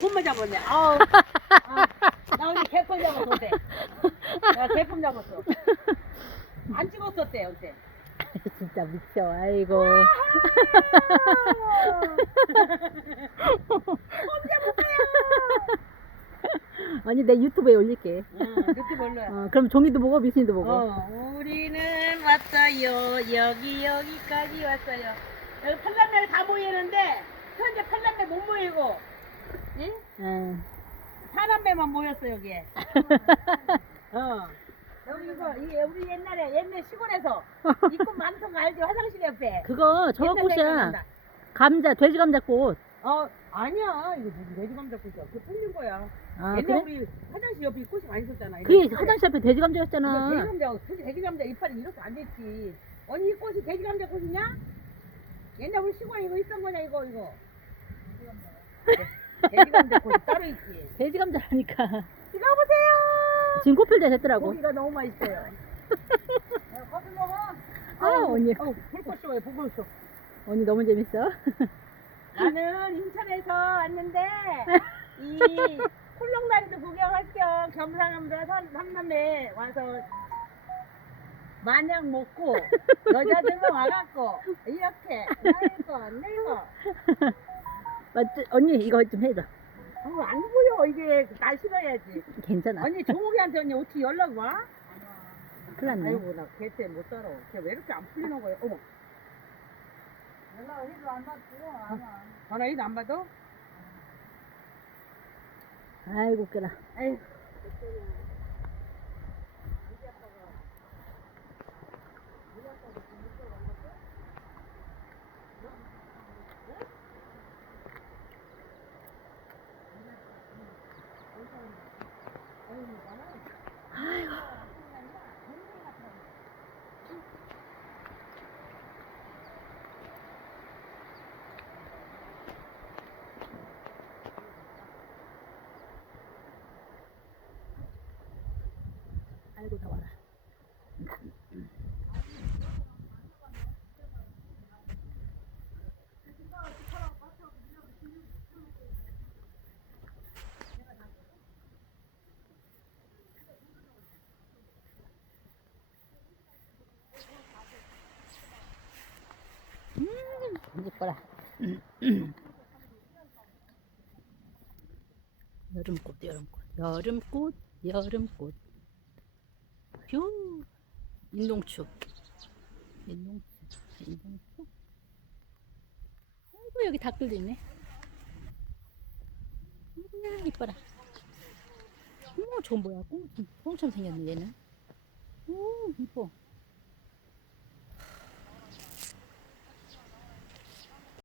곰만 잡았네. 아우. 아, 나 오늘 개품 잡았어, 어때? 나 개품 잡았어. 안 찍었었대, 어때? 진짜 미쳐. 아이고. 언니 내 유튜브에 올릴게. 응, 그렇게 몰라요. 어, 그럼 종이도 보고 미신도 보고. 어, 우리는 왔어요. 여기, 여기까지 왔어요. 여기 팔남매를 다 모이는데, 현재 팔남매 못 모이고, 응? 응. 사남매만 모였어, 여기에. 어. 여기 이거, 이 우리 옛날에, 옛날 시골에서, 이꽃 많던 거 알지? 화장실 옆에. 그거 저 옛날 꽃이야. 생각난다. 감자, 돼지 감자 꽃. 어, 아니야. 이거 무슨 돼지 감자 꽃이야. 그거 뿌린 거야. 아, 옛날 그래? 우리 화장실 옆에 이 꽃이 많이 있었잖아. 그게. 화장실 앞에 돼지 이거 돼지 감자였잖아. 감자, 돼지, 돼지 감자 이빨이 이렇게 안 됐지. 언니 이 꽃이 돼지 감자 꽃이냐? 옛날 우리 시골에 이거 있던 거냐, 이거, 이거. 돼지 감자 꽃이 따로 있지. 돼지 감자라니까. 이거 보세요! 지금 꽃필 때 됐더라고. 고기가 너무 맛있어요. 어, 커피 먹어? 아, 언니. 어우, 볼것 쇼에 보고 있어. 언니 너무 재밌어. 나는 인천에서 왔는데 이 콜롱다리도 구경할 겸 겸사겸사 산- 삼남매 와서 마냥 먹고 여자들만 와갖고 이렇게 나이거 내거 맞지? 언니 이거 좀 해줘. 어, 안 보여 이게 날 싫어야지 괜찮아. 언니 종욱이한테 언니 어떻게 연락 와? 큰일 났네. 아이고 나걔때못 살아 걔 왜 이렇게 안 풀리는 거야 어머 연락해도 안 받고 안 와. 전화기도 안 받아? 아이고 웃겨라. 에휴 아이고 더워라. 음, 이뻐라. 여름꽃, 여름꽃, 여름꽃, 여름꽃. 휴, 인동추. 인동추, 인동추. 아이고, 여기 닭들도 있네. 아이고, 이뻐라. 어머, 저건 뭐야? 꽁, 꽁처럼 생겼네, 얘는. 오, 이뻐.